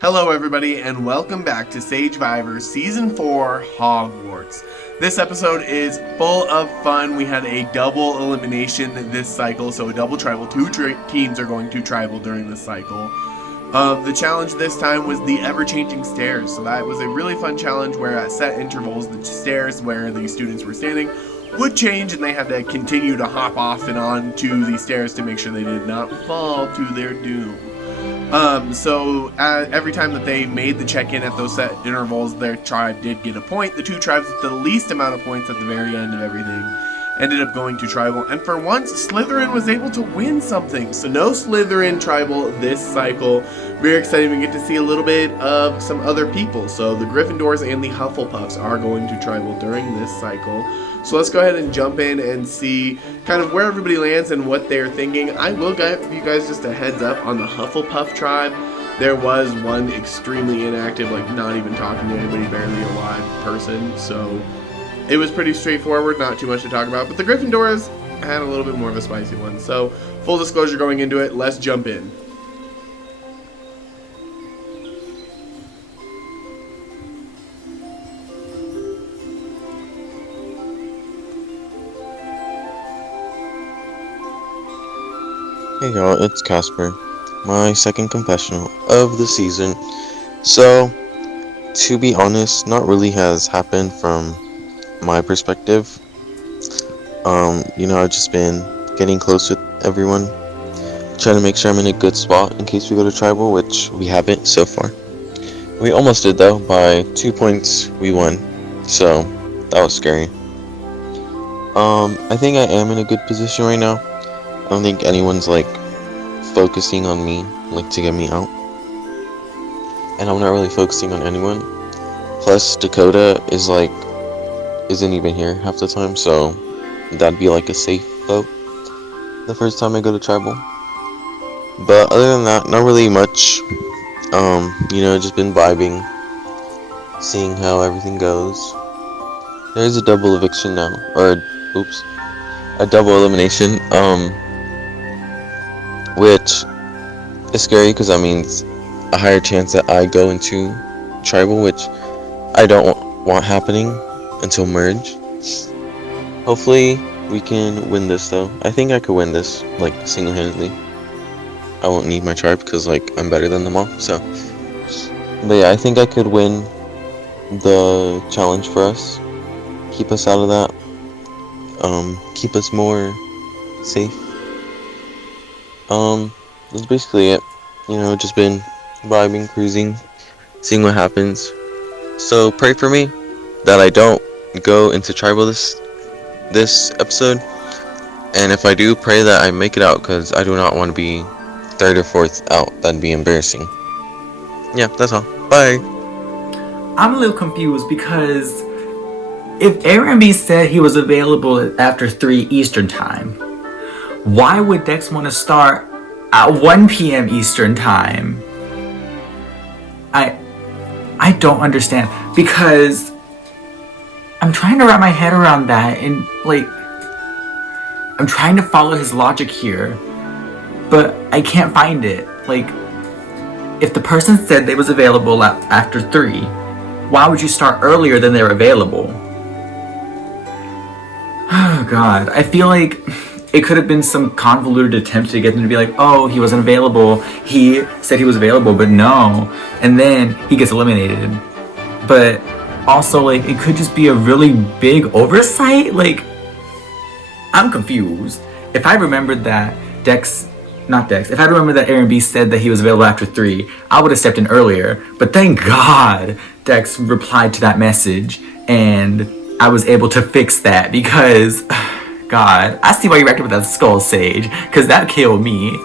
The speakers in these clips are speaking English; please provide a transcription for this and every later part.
Hello, everybody, and welcome back to Sagevivor Season 4 Hogwarts. This episode is full of fun. We had a double elimination this cycle, so a double tribal. Two teams are going to tribal during this cycle. The challenge this time was the ever-changing stairs. So that was a really fun challenge where at set intervals, the stairs where the students were standing would change and they had to continue to hop off and on to the stairs to make sure they did not fall to their doom. Every time that they made the check-in at those set intervals, their tribe did get a point. The two tribes with the least amount of points at the very end of everything ended up going to tribal. And for once, Slytherin was able to win something. So no Slytherin tribal this cycle. Very exciting. We get to see a little bit of some other people. So the Gryffindors and the Hufflepuffs are going to tribal during this cycle. So let's go ahead and jump in and see kind of where everybody lands and what they're thinking. I will give you guys just a heads up on the Hufflepuff tribe. There was one extremely inactive, like not even talking to anybody, barely alive person. So it was pretty straightforward, not too much to talk about. But the Gryffindors had a little bit more of a spicy one. So full disclosure going into it, let's jump in. Hey y'all, it's Casper, my second confessional of the season. So, to be honest, not really has happened from my perspective. I've just been getting close with everyone, trying to make sure I'm in a good spot in case we go to tribal, which we haven't so far. We almost did though, by 2 points we won, so that was scary. I think I am in a good position right now. I don't think anyone's focusing on me to get me out, and I'm not really focusing on anyone. Plus Dakota isn't even here half the time, so that'd be a safe vote the first time I go to tribal. But other than that, not really much. Just been vibing, seeing how everything goes. There's a double eviction now, or oops, a double elimination. Which is scary because that means a higher chance that I go into tribal, which I don't want happening until merge. Hopefully we can win this though. I think I could win this single-handedly. I won't need my tribe because I'm better than them all. So, but yeah, I think I could win the challenge for us. Keep us out of that. Keep us more safe. That's basically it. Just been vibing, cruising, seeing what happens. So pray for me that I don't go into tribal this episode, and if I do, pray that I make it out, because I do not want to be third or fourth out. That'd be embarrassing. Yeah, that's all. Bye. I'm a little confused because if Aaron B said he was available after 3 Eastern time, why would Dex want to start at 1 p.m. Eastern time? I don't understand, because I'm trying to wrap my head around that, and I'm trying to follow his logic here, but I can't find it. If the person said they was available after 3, why would you start earlier than they're available? Oh god, I feel like it could have been some convoluted attempt to get them to be oh, he wasn't available. He said he was available, but no. And then he gets eliminated. But also, it could just be a really big oversight. I'm confused. If I remembered that if I remembered that Aaron B said that he was available after 3, I would have stepped in earlier. But thank God Dex replied to that message, and I was able to fix that, because God, I see why you reacted with that skull, Sage, because that killed me.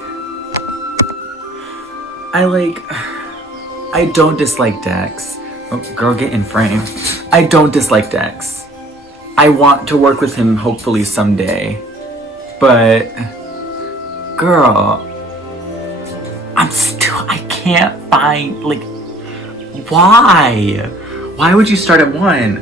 I don't dislike Dex. Oh, girl, get in frame. I don't dislike Dex. I want to work with him hopefully someday. But, girl, I can't find, why? Why would you start at 1?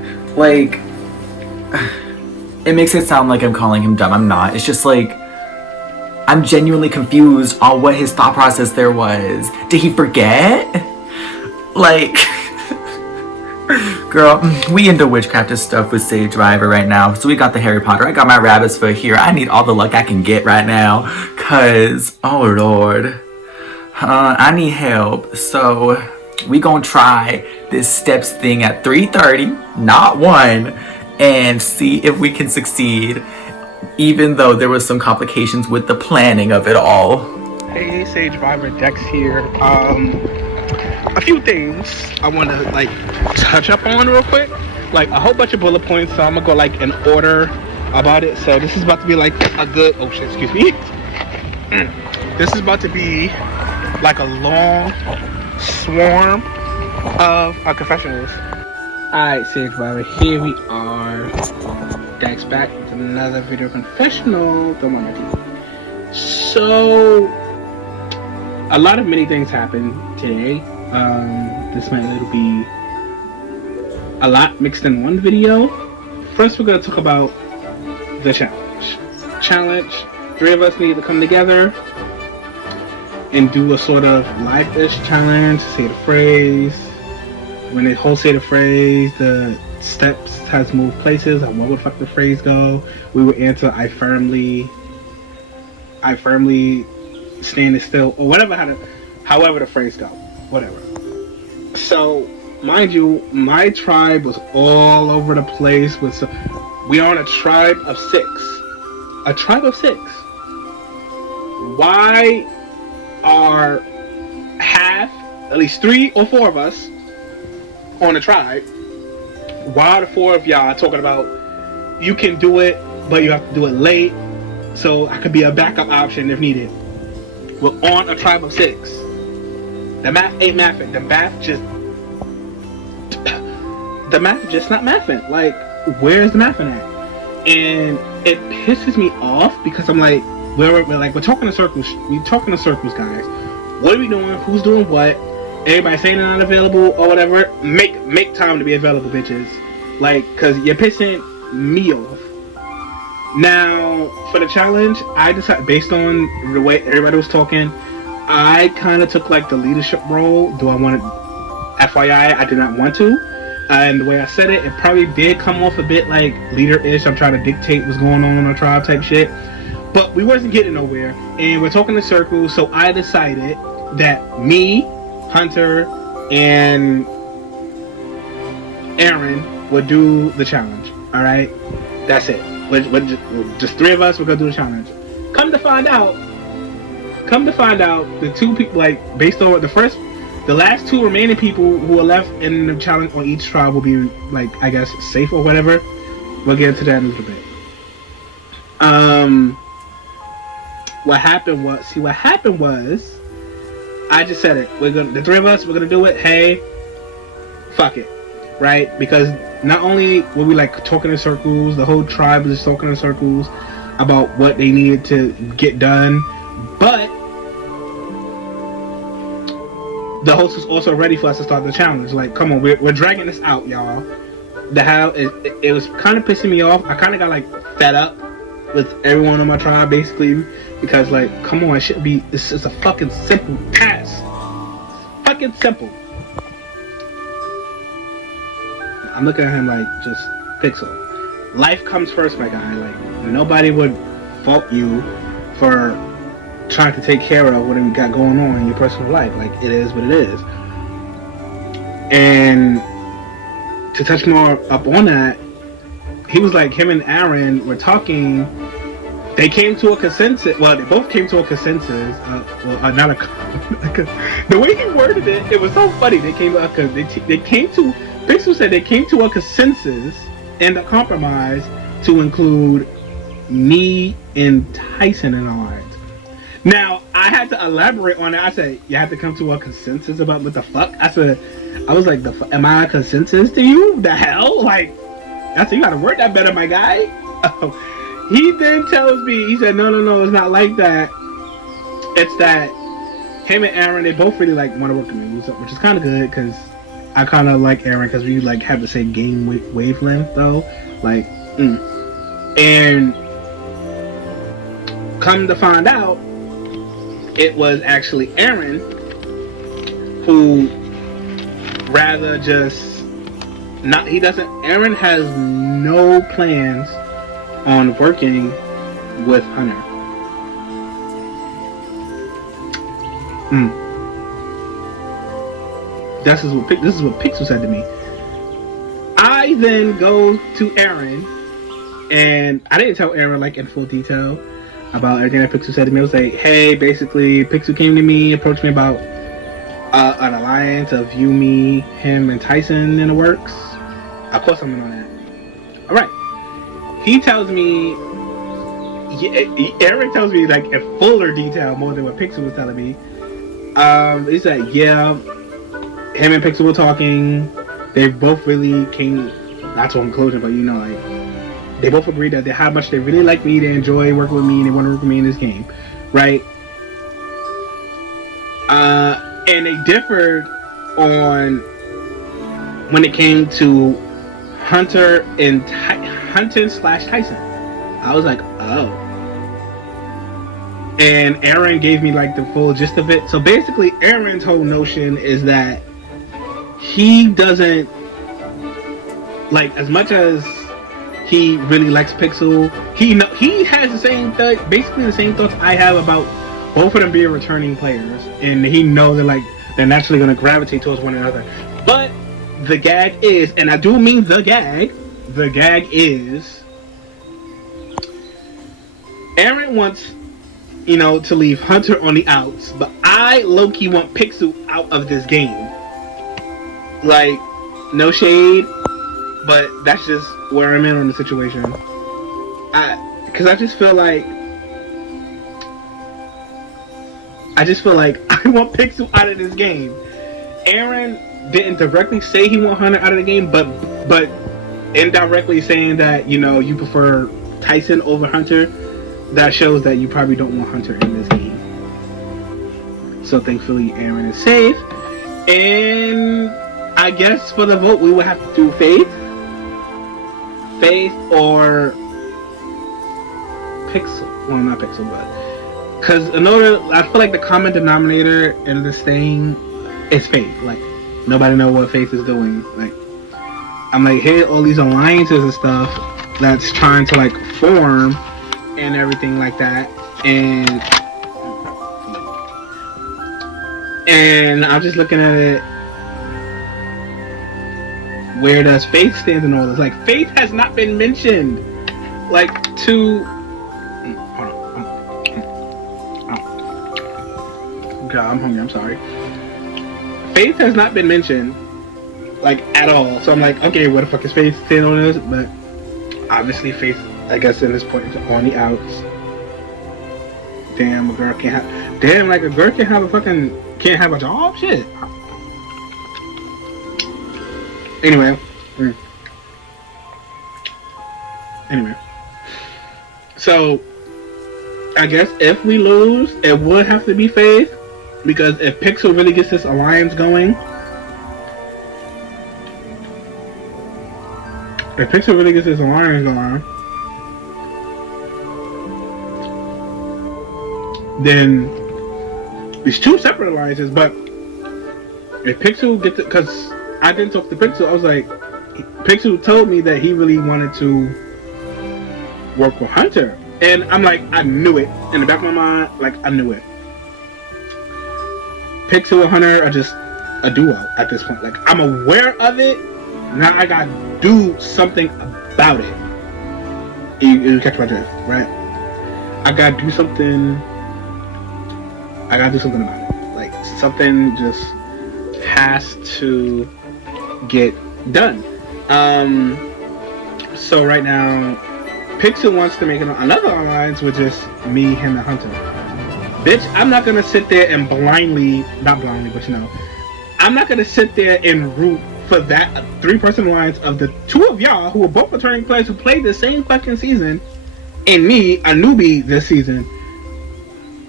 It makes it sound like I'm calling him dumb. I'm not. It's just I'm genuinely confused on what his thought process there was. Did he forget? Like, girl, we into witchcraft and stuff with Sagevivor right now. So we got the Harry Potter. I got my rabbit's foot here. I need all the luck I can get right now. Cause, oh Lord. I need help. So we gonna try this steps thing at 3:30, not 1, and see if we can succeed. Even though there was some complications with the planning of it all. Hey, Sagevivor, Dex here. A few things I want to like touch up on real quick. Like a whole bunch of bullet points, so I'm gonna go like in order about it. So this is about to be like a good. Oh shit, excuse me. This is about to be like a long swarm of confessionals. Alright, Sagevivor, here we are. Dex back with another video confessional. Don't want to do. So a lot of many things happened today. This might little be a lot mixed in one video. First, we're gonna talk about the challenge. 3 of us need to come together and do a sort of live-ish challenge. Say the phrase. When they whole say the phrase, the steps has moved places. And what would fuck the phrase go? We would answer I firmly stand still, or whatever. However the phrase go, whatever. So, mind you, my tribe was all over the place. We are on a tribe of 6. A tribe of 6. Why are at least 3 or 4 of us on a tribe? Why are the 4 of y'all talking about you can do it, but you have to do it late, so I could be a backup option if needed? We're on a tribe of 6. The math ain't mathing. The math just not mathing. Like, where's the mathing at? And it pisses me off because I'm like, we're talking in circles. We talking in circles, guys. What are we doing? Who's doing what? Everybody saying they're not available or whatever. Make time to be available, bitches. Like, cause you're pissing me off. Now, for the challenge, I decided, based on the way everybody was talking, I kind of took like the leadership role. Do I want it? FYI, I did not want to. And the way I said it, it probably did come off a bit like leader-ish. I'm trying to dictate what's going on in our tribe type shit. But we wasn't getting nowhere. And we're talking in circles, so I decided that me, Hunter, and Aaron would do the challenge. Alright? That's it. We're just 3 of us, we're gonna do the challenge. Come to find out, the 2 people, like, based on the last 2 remaining people who are left in the challenge on each tribe will be, like, I guess, safe or whatever. We'll get into that in a little bit. What happened was, I just said it. The 3 of us, we're gonna do it. Hey, fuck it, right? Because not only were we like talking in circles, the whole tribe was just talking in circles about what they needed to get done, but the host was also ready for us to start the challenge. Like, come on, we're dragging this out, y'all. The hell, it was kind of pissing me off. I kind of got like fed up with everyone on my tribe, basically, because like, come on, this is a fucking simple task. Fucking simple. I'm looking at him like, just Pixel. Life comes first, my guy. Like, nobody would fault you for trying to take care of what you got going on in your personal life. Like, it is what it is. And to touch more up on that, he was like, him and Aaron were talking. They came to a consensus. Well, they both came to a consensus. Not a. The way he worded it, it was so funny. They came to Pixel said they came to a consensus and a compromise to include me and Tyson in ours. Now, I had to elaborate on it. I said, you have to come to a consensus about what the fuck? I was like, am I a consensus to you? The hell? Like, I said, you gotta word that better, my guy. He then tells me, he said, no, it's not like that. It's that him and Aaron, they both really like want to work with me, which is kind of good, because I kind of like Aaron, because we like have the same game wavelength, though. Like, And come to find out, it was actually Aaron who rather just not. He doesn't. Aaron has no plans on working with Hunter. This is what Pixel said to me. I then go to Aaron, and I didn't tell Aaron like in full detail about everything that Pixel said to me. I was like, hey, basically, Pixel came to me, approached me about an alliance of you, me, him, and Tyson in the works. Of course, I'm in on that. All right. He tells me, Aaron tells me like in fuller detail more than what Pixel was telling me. He said, yeah, him and Pixel were talking. They both really came, not to a conclusion, but you know, like, they both agreed that how much they really like me, they enjoy working with me, and they want to work with me in this game, right? And they differed on when it came to Hunter and Hunter/Tyson. I was like, oh. And Aaron gave me like the full gist of it. So basically, Aaron's whole notion is that he doesn't like, as much as he really likes Pixel, he has the same basically the same thoughts I have about both of them being returning players, and he knows that like they're naturally going to gravitate towards one another. But the gag is, and I do mean the gag is, Aaron wants, you know, to leave Hunter on the outs, but I low-key want Pixel out of this game. Like, no shade, but that's just where I'm in on the situation. Because I just feel like I want Pixel out of this game. Aaron didn't directly say he want Hunter out of the game, but indirectly saying that, you know, you prefer Tyson over Hunter. That shows that you probably don't want Hunter in this game. So thankfully, Aaron is safe. And I guess for the vote, we would have to do Faith or Pixel. Well, not Pixel, but because in order, I feel like the common denominator in this thing is Faith. Like, nobody know what Faith is doing. Like, I'm like, hey, all these alliances and stuff that's trying to like form and everything like that, and I'm just looking at it. Where does Faith stand in all this? Like, Faith has not been mentioned. Like, to... Hold on. God, I'm hungry. I'm sorry. Faith has not been mentioned, like, at all. So I'm like, okay, where the fuck is Faith stand on this? But obviously, Faith, I guess, at this point, is on the outs. Damn, a girl can't have... Damn, like, a girl can't have a fucking... Can't have a job? Shit. Anyway, so I guess if we lose, it would have to be Faith, because if Pixel really gets this alliance going, then there's two separate alliances. But if Pixel gets it, because I didn't talk to Pixel. I was like, Pixel told me that he really wanted to work with Hunter. And I'm like, I knew it. In the back of my mind, like, I knew it. Pixel and Hunter are just a duo at this point. Like, I'm aware of it. Now I gotta do something about it. You catch my drift, right? I gotta do something about it. Like, something just has to get done. So right now, Pixel wants to make another alliance with just me, him, and Hunter. Bitch, I'm not gonna sit there and not blindly, but you know, I'm not gonna sit there and root for that 3-person alliance of the two of y'all who are both returning players who played the same fucking season, and me, a newbie this season.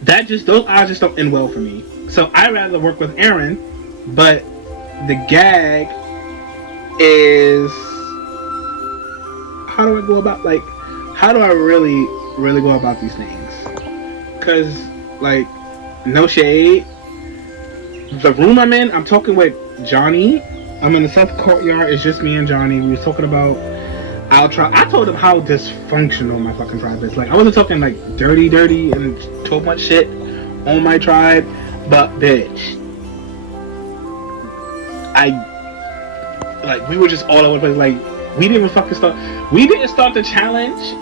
Those odds just don't end well for me. So I'd rather work with Aaron, but the gag is, how do I really go about these things? Because, like, no shade, the room I'm in, I'm talking with Johnny, I'm in the South Courtyard. It's just me and Johnny. We were talking about our tribe. I told him how dysfunctional my fucking tribe is. Like, I wasn't talking like dirty, and too much shit on my tribe, but bitch, we were just all over the place. Like, we didn't even fucking start. We didn't start the challenge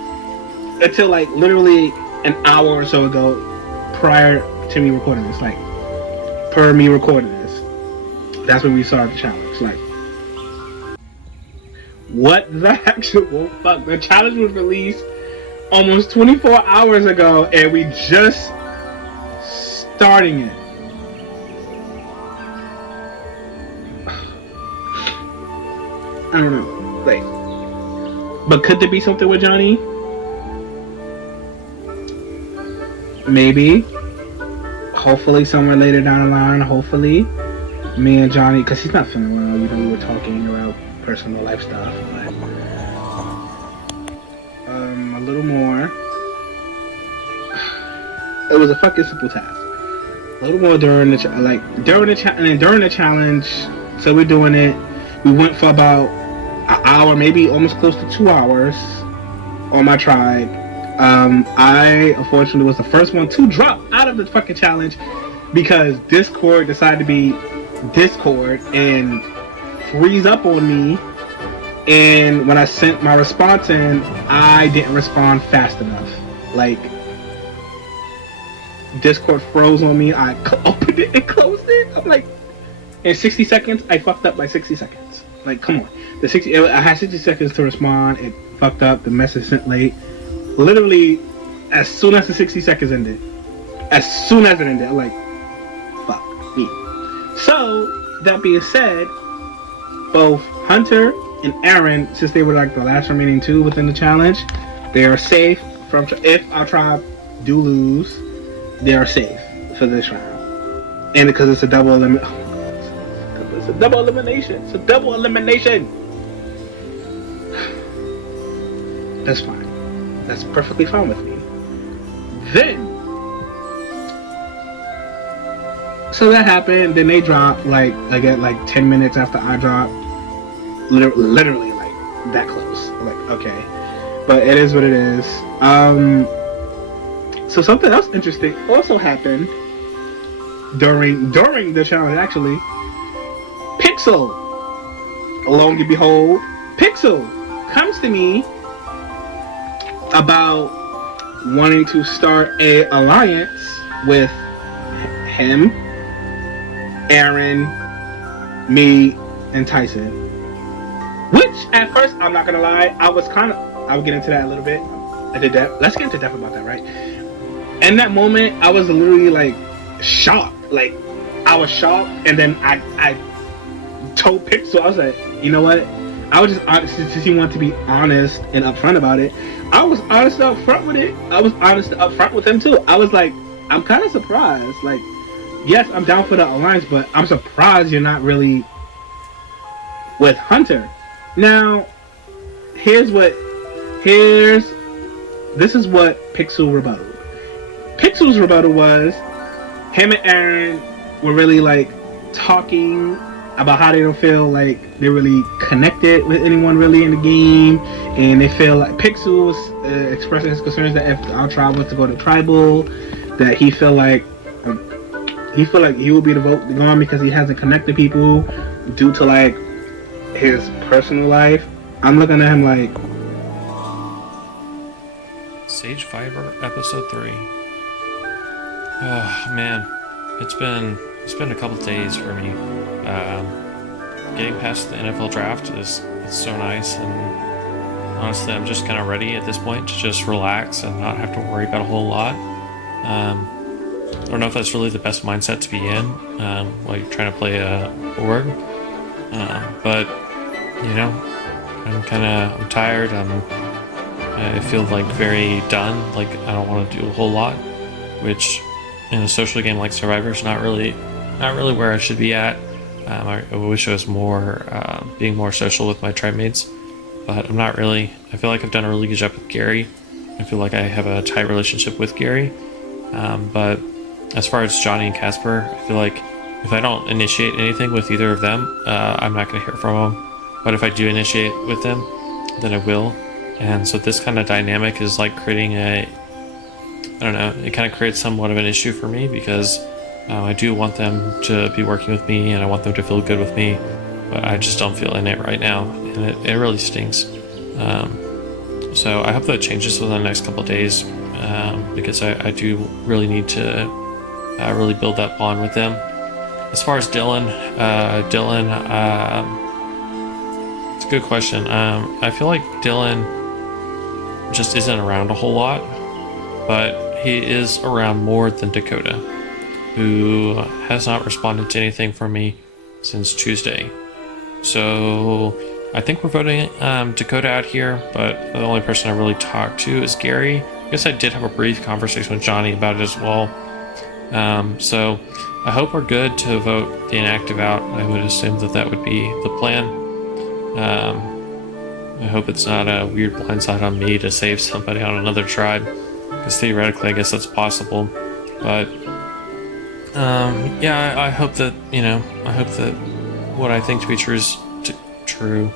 until like literally an hour or so ago, prior to me recording this. Like, per me recording this, that's when we started the challenge. Like, what the actual fuck? The challenge was released almost 24 hours ago, and we just starting it. I don't know. Like, but could there be something with Johnny? Maybe. Hopefully, somewhere later down the line. Hopefully, me and Johnny, because he's not feeling well. You know, we were talking about personal life stuff, but a little more. It was a fucking simple task. A little more during the during the challenge. So we're doing it. We went for about an hour, maybe almost close to 2 hours on my tribe. I unfortunately was the first one to drop out of the fucking challenge because Discord decided to be Discord and freeze up on me. And when I sent my response in, I didn't respond fast enough. Like, Discord froze on me. I opened it and closed it. I'm like, in 60 seconds, I fucked up by 60 seconds. Like, come on. I had 60 seconds to respond. It fucked up. The message sent late. Literally, as soon as the 60 seconds ended, I'm like, fuck me. So, that being said, both Hunter and Aaron, since they were like the last remaining two within the challenge, they are safe from, if our tribe do lose, they are safe for this round. And because it's a double elimination. It's a double elimination. That's fine. That's perfectly fine with me. Then, so that happened. Then they dropped like at like 10 minutes after I dropped. Literally like that close. Like, okay, but it is what it is. So something else interesting also happened during the challenge. Actually, Pixel, lo and behold, Pixel comes to me about wanting to start a alliance with him, Aaron, me, and Tyson. Which, at first, I'm not gonna lie, I'll get into that a little bit. I did that. Let's get into depth about that, right? In that moment, I was literally like shocked. Like, I was shocked, and then I told Pixel, I was like, you know what? I was just honest, since he wanted to be honest and upfront about it. I was honest and upfront with it. I was honest and upfront with him too. I was like, I'm kind of surprised. Like, yes, I'm down for the alliance, but I'm surprised you're not really with Hunter. Now, this is what Pixel rebutted. Pixel's rebuttal was, him and Aaron were really like talking about how they don't feel like they're really connected with anyone really in the game, and they feel like Pixel's expressing his concerns that if our tribe was to go to tribal, that he feel like he will be the vote gone because he hasn't connected people due to like his personal life. I'm looking at him like, Sagevivor episode 3. Oh man, it's been a couple days for me. Getting past the NFL draft it's so nice, and honestly, I'm just kind of ready at this point to just relax and not have to worry about a whole lot. I don't know if that's really the best mindset to be in while you're trying to play a org, but you know, I'm tired. I feel like very done. Like, I don't want to do a whole lot, which in a social game like Survivor is not really where I should be at. I wish I was more being more social with my tribe mates, but I'm not really. I feel like I've done a really good job with Gary. I feel like I have a tight relationship with Gary, but as far as Johnny and Casper, I feel like if I don't initiate anything with either of them, I'm not going to hear from them. But if I do initiate with them, then I will. And so this kind of dynamic is like creating I don't know, it kind of creates somewhat of an issue for me because I do want them to be working with me and I want them to feel good with me, but I just don't feel in it right now, and it really stings. So I hope that changes within the next couple of days, because I do really need to really build that bond with them. As far as Dylan, it's a good question. I feel like Dylan just isn't around a whole lot, but he is around more than Dakota, who has not responded to anything from me since Tuesday. So I think we're voting Dakota out here, but the only person I really talked to is Gary. I guess I did have a brief conversation with Johnny about it as well. So I hope we're good to vote the inactive out. I would assume that would be the plan. I hope it's not a weird blindside on me to save somebody on another tribe, because theoretically I guess that's possible. But yeah, I hope that, I hope that what I think to be true is true.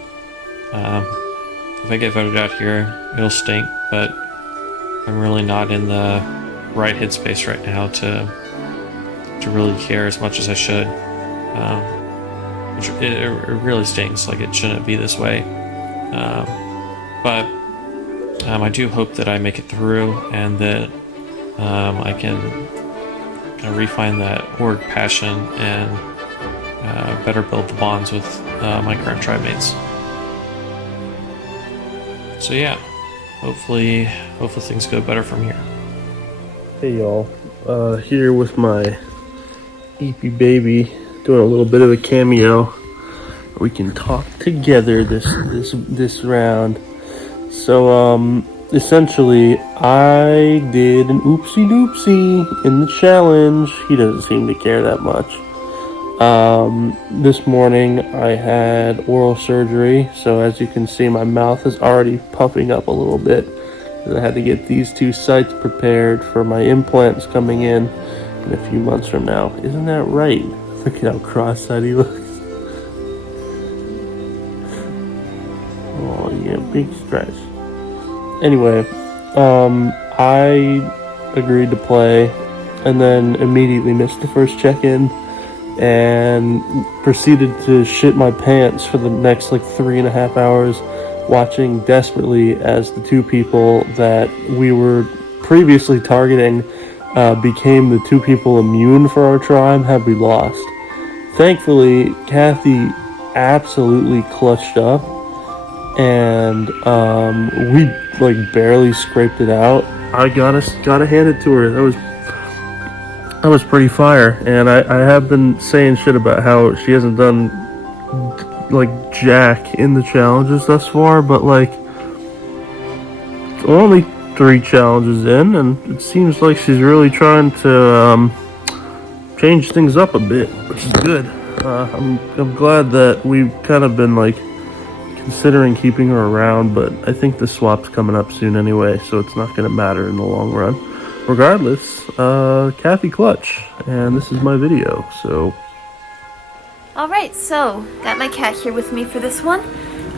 If I get voted out here, it'll stink, but I'm really not in the right headspace right now to really care as much as I should. Which it really stings, like it shouldn't be this way. But I do hope that I make it through and that I can kind of refine that org passion and better build the bonds with my current tribe mates. So yeah, hopefully things go better from here. Hey y'all, here with my EP baby, doing a little bit of a cameo. We can talk together this round. So essentially I did an oopsie doopsie in the challenge. He doesn't seem to care that much. This morning I had oral surgery, so as you can see my mouth is already puffing up a little bit. I had to get these two sites prepared for my implants coming in a few months from now. Isn't that right? Look at how cross-eyed he looks. Oh yeah, big stretch. Anyway, I agreed to play and then immediately missed the first check-in and proceeded to shit my pants for the next 3.5 hours, watching desperately as the two people that we were previously targeting became the two people immune for our tribe had we lost. Thankfully, Kathy absolutely clutched up, and we barely scraped it out. I gotta hand it to her. That was pretty fire, and I have been saying shit about how she hasn't done jack in the challenges thus far, but it's only 3 challenges in, and it seems like she's really trying to change things up a bit, which is good. I'm glad that we've kind of been considering keeping her around, but I think the swap's coming up soon anyway, so it's not going to matter in the long run. Regardless, Kathy clutch, and this is my video, so... Alright, so, got my cat here with me for this one.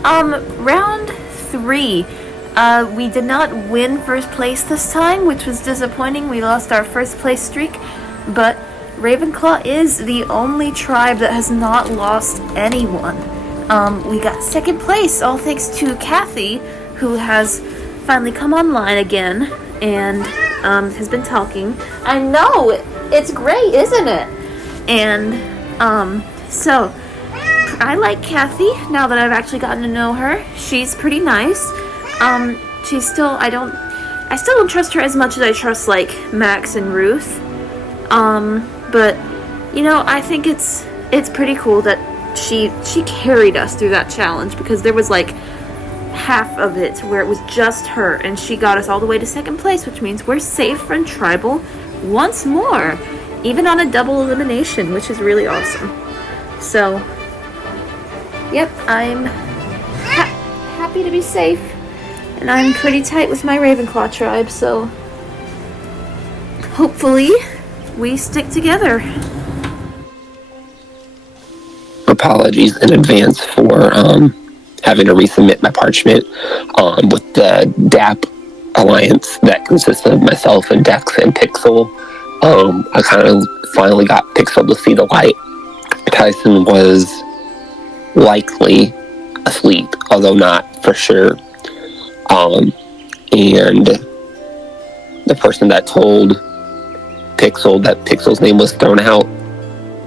Round 3. We did not win first place this time, which was disappointing. We lost our first place streak, but Ravenclaw is the only tribe that has not lost anyone. We got second place, all thanks to Kathy, who has finally come online again, and has been talking. I know, it's great, isn't it? And, so, I like Kathy, now that I've actually gotten to know her. She's pretty nice. She's still, I still don't trust her as much as I trust, Max and Ruth. But, I think it's pretty cool that she carried us through that challenge, because there was, half of it where it was just her, and she got us all the way to second place, which means we're safe from Tribal once more, even on a double elimination, which is really awesome. So, yep, I'm happy to be safe, and I'm pretty tight with my Ravenclaw tribe, so hopefully we stick together. apologies in advance for having to resubmit my parchment with the DAP alliance that consists of myself and Dex and Pixel. I kind of finally got Pixel to see the light. Tyson was likely asleep, although not for sure. And the person that told Pixel that Pixel's name was thrown out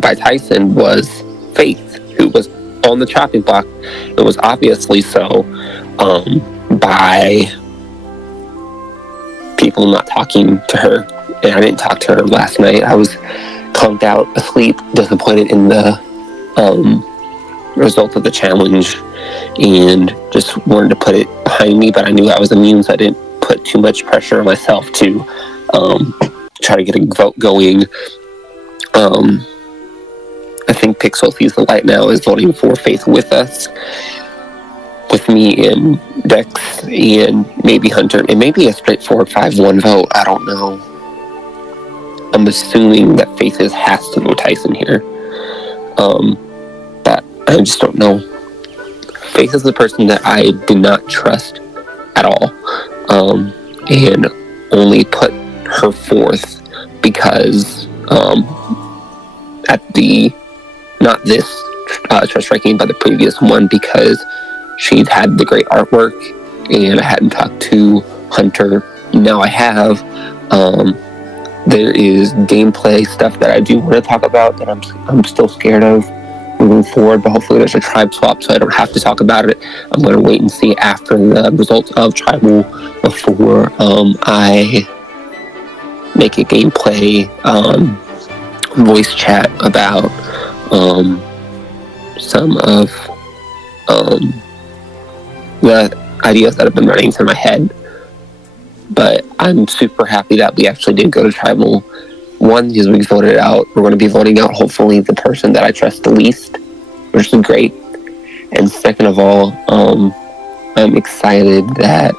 by Tyson was Faith, who was on the chopping block. It was obviously so by people not talking to her. And I didn't talk to her last night. I was conked out, asleep, disappointed in the result of the challenge, and just wanted to put it behind me, but I knew I was immune, so I didn't put too much pressure on myself to try to get a vote going. I think Pixel sees the light now, is voting for Faith with us, with me and Dex and maybe Hunter. It may be a straightforward 5-1 vote, I don't know. I'm assuming that Faith has to vote Tyson here. But I just don't know. Faith is the person that I do not trust at all. And only put her forth because at the, not this trust ranking, but the previous one, because she'd had the great artwork and I hadn't talked to Hunter. Now I have. There is gameplay stuff that I do want to talk about that I'm still scared of moving forward, but hopefully there's a tribe swap so I don't have to talk about it. I'm going to wait and see after the results of tribal before I make a gameplay voice chat about some of the ideas that have been running through my head. But I'm super happy that we actually did go to tribal. One, because we voted out. We're going to be voting out, hopefully, the person that I trust the least, which is great. And second of all, I'm excited that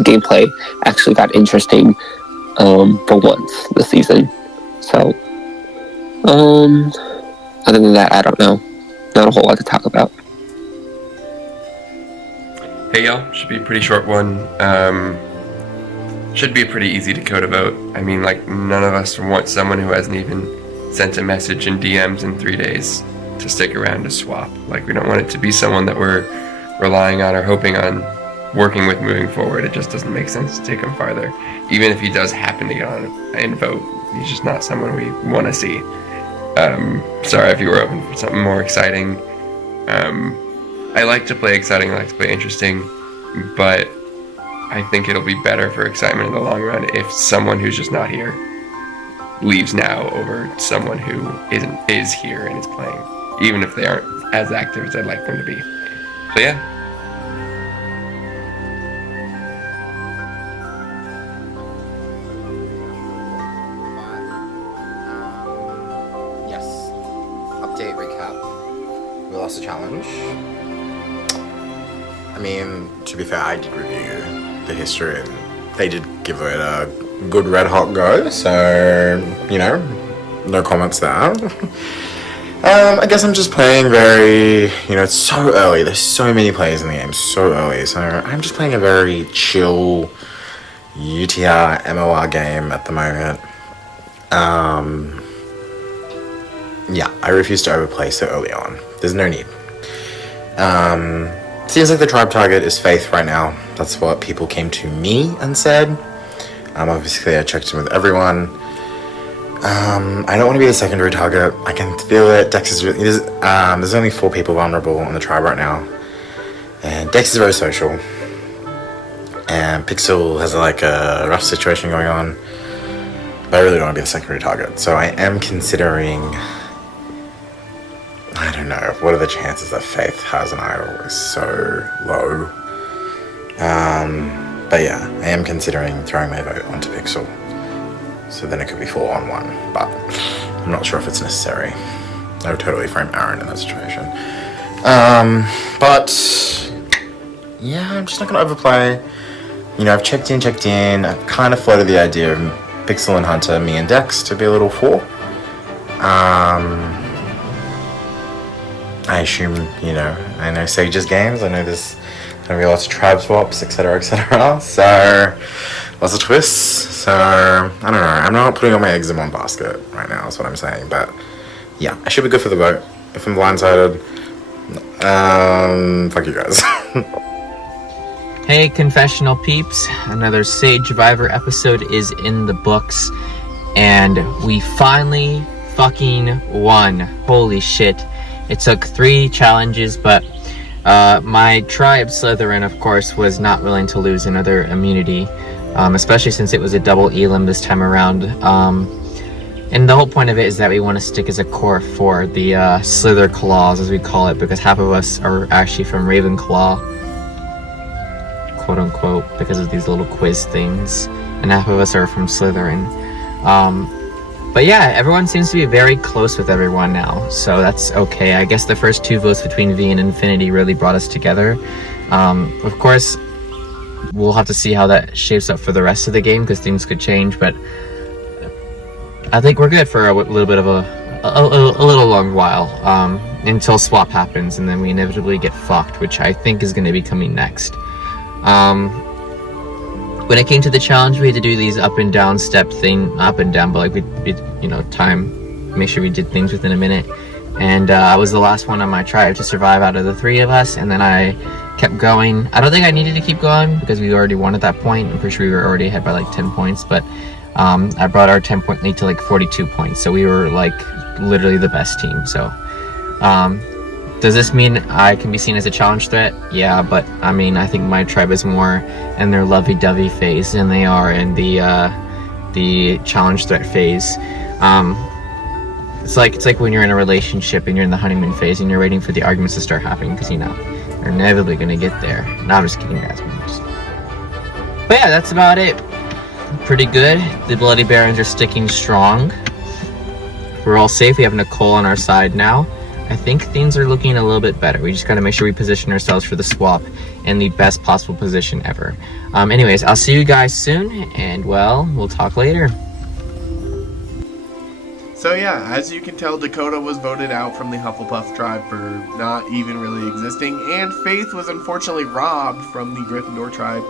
gameplay actually got interesting for once this season. So, other than that, I don't know. Not a whole lot to talk about. Hey y'all, should be a pretty short one. Should be pretty easy to code a vote. I mean, like, none of us want someone who hasn't even sent a message in DMs in 3 days to stick around to swap. Like, we don't want it to be someone that we're relying on or hoping on working with moving forward. It just doesn't make sense to take him farther. Even if he does happen to get on and vote, he's just not someone we want to see. Sorry if you were open for something more exciting. I like to play exciting, I like to play interesting, but I think it'll be better for excitement in the long run if someone who's just not here leaves now over someone who is here and is playing, even if they aren't as active as I'd like them to be. So yeah. Yes. Update recap. We lost the challenge. I mean, to be fair, I did review the history and they did give it a good red hot go, so, you know, no comments there. I guess I'm just playing very, you know, it's so early, there's so many players in the game, so early, so I'm just playing a very chill UTR MOR game at the moment. Yeah, I refuse to overplay so early on. There's no need. Seems like the tribe target is Faith right now. That's what people came to me and said. Obviously I checked in with everyone. I don't want to be the secondary target. I can feel it. Dex is really, there's only 4 people vulnerable on the tribe right now. And Dex is very social. And Pixel has like a rough situation going on. But I really don't want to be the secondary target. So I am considering, I don't know, what are the chances that Faith has an idol is so low. But yeah, I am considering throwing my vote onto Pixel. So then it could be 4-on-1, but I'm not sure if it's necessary. I would totally frame Aaron in that situation. But yeah, I'm just not gonna overplay. You know, I've checked in. I've kind of floated the idea of Pixel and Hunter, me and Dex to be a little 4. I assume, I know Sage's games. I know there's gonna be lots of tribe swaps, etc., etc. So, lots of twists. So, I don't know. I'm not putting all my eggs in one basket right now, is what I'm saying. But, yeah, I should be good for the vote. If I'm blindsided, fuck you guys. Hey, confessional peeps. Another Sagevivor episode is in the books. And we finally fucking won. Holy shit. It took 3 challenges, but my tribe, Slytherin, of course, was not willing to lose another immunity, especially since it was a double elim this time around. And the whole point of it is that we want to stick as a core for the Slither Claws, as we call it, because half of us are actually from Ravenclaw, quote unquote, because of these little quiz things, and half of us are from Slytherin. But yeah, everyone seems to be very close with everyone now, so that's okay. I guess the first 2 votes between V and Infinity really brought us together. Of course, we'll have to see how that shapes up for the rest of the game, because things could change, but I think we're good for a little bit of a little long while, until swap happens, and then we inevitably get fucked, which I think is going to be coming next. When it came to the challenge, we had to do these up and down step thing, up and down, but like we time, make sure we did things within a minute. And I was the last one on my tribe to survive out of the 3 of us, and then I kept going. I don't think I needed to keep going because we already won at that point. I'm pretty sure we were already ahead by like 10 points, but I brought our 10-point lead to like 42 points, so we were like literally the best team. So does this mean I can be seen as a challenge threat? Yeah, but I mean, I think my tribe is more in their lovey-dovey phase than they are in the challenge threat phase. It's like when you're in a relationship and you're in the honeymoon phase and you're waiting for the arguments to start happening because they're inevitably gonna get there. No, I'm just kidding, guys. But yeah, that's about it. Pretty good. The Bloody Barons are sticking strong. We're all safe. We have Nicole on our side now. I think things are looking a little bit better. We just gotta make sure we position ourselves for the swap in the best possible position ever. Anyways, I'll see you guys soon, and well, we'll talk later. So yeah, as you can tell, Dakota was voted out from the Hufflepuff tribe for not even really existing, and Faith was unfortunately robbed from the Gryffindor tribe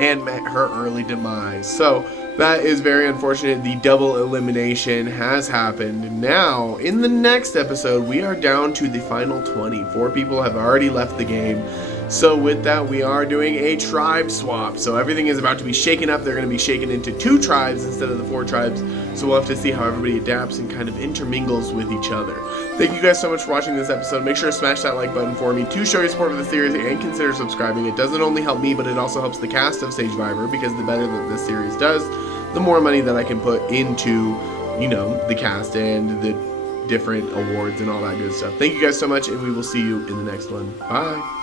and met her early demise. So that is very unfortunate. The double elimination has happened. Now, in the next episode, we are down to the final 20. 4 people have already left the game. So with that, we are doing a tribe swap. So everything is about to be shaken up. They're going to be shaken into 2 tribes instead of the 4 tribes. So we'll have to see how everybody adapts and kind of intermingles with each other. Thank you guys so much for watching this episode. Make sure to smash that like button for me to show your support for the series and consider subscribing. It doesn't only help me, but it also helps the cast of Sagevivor, because the better that this series does, the more money that I can put into, the cast and the different awards and all that good stuff. Thank you guys so much, and we will see you in the next one. Bye.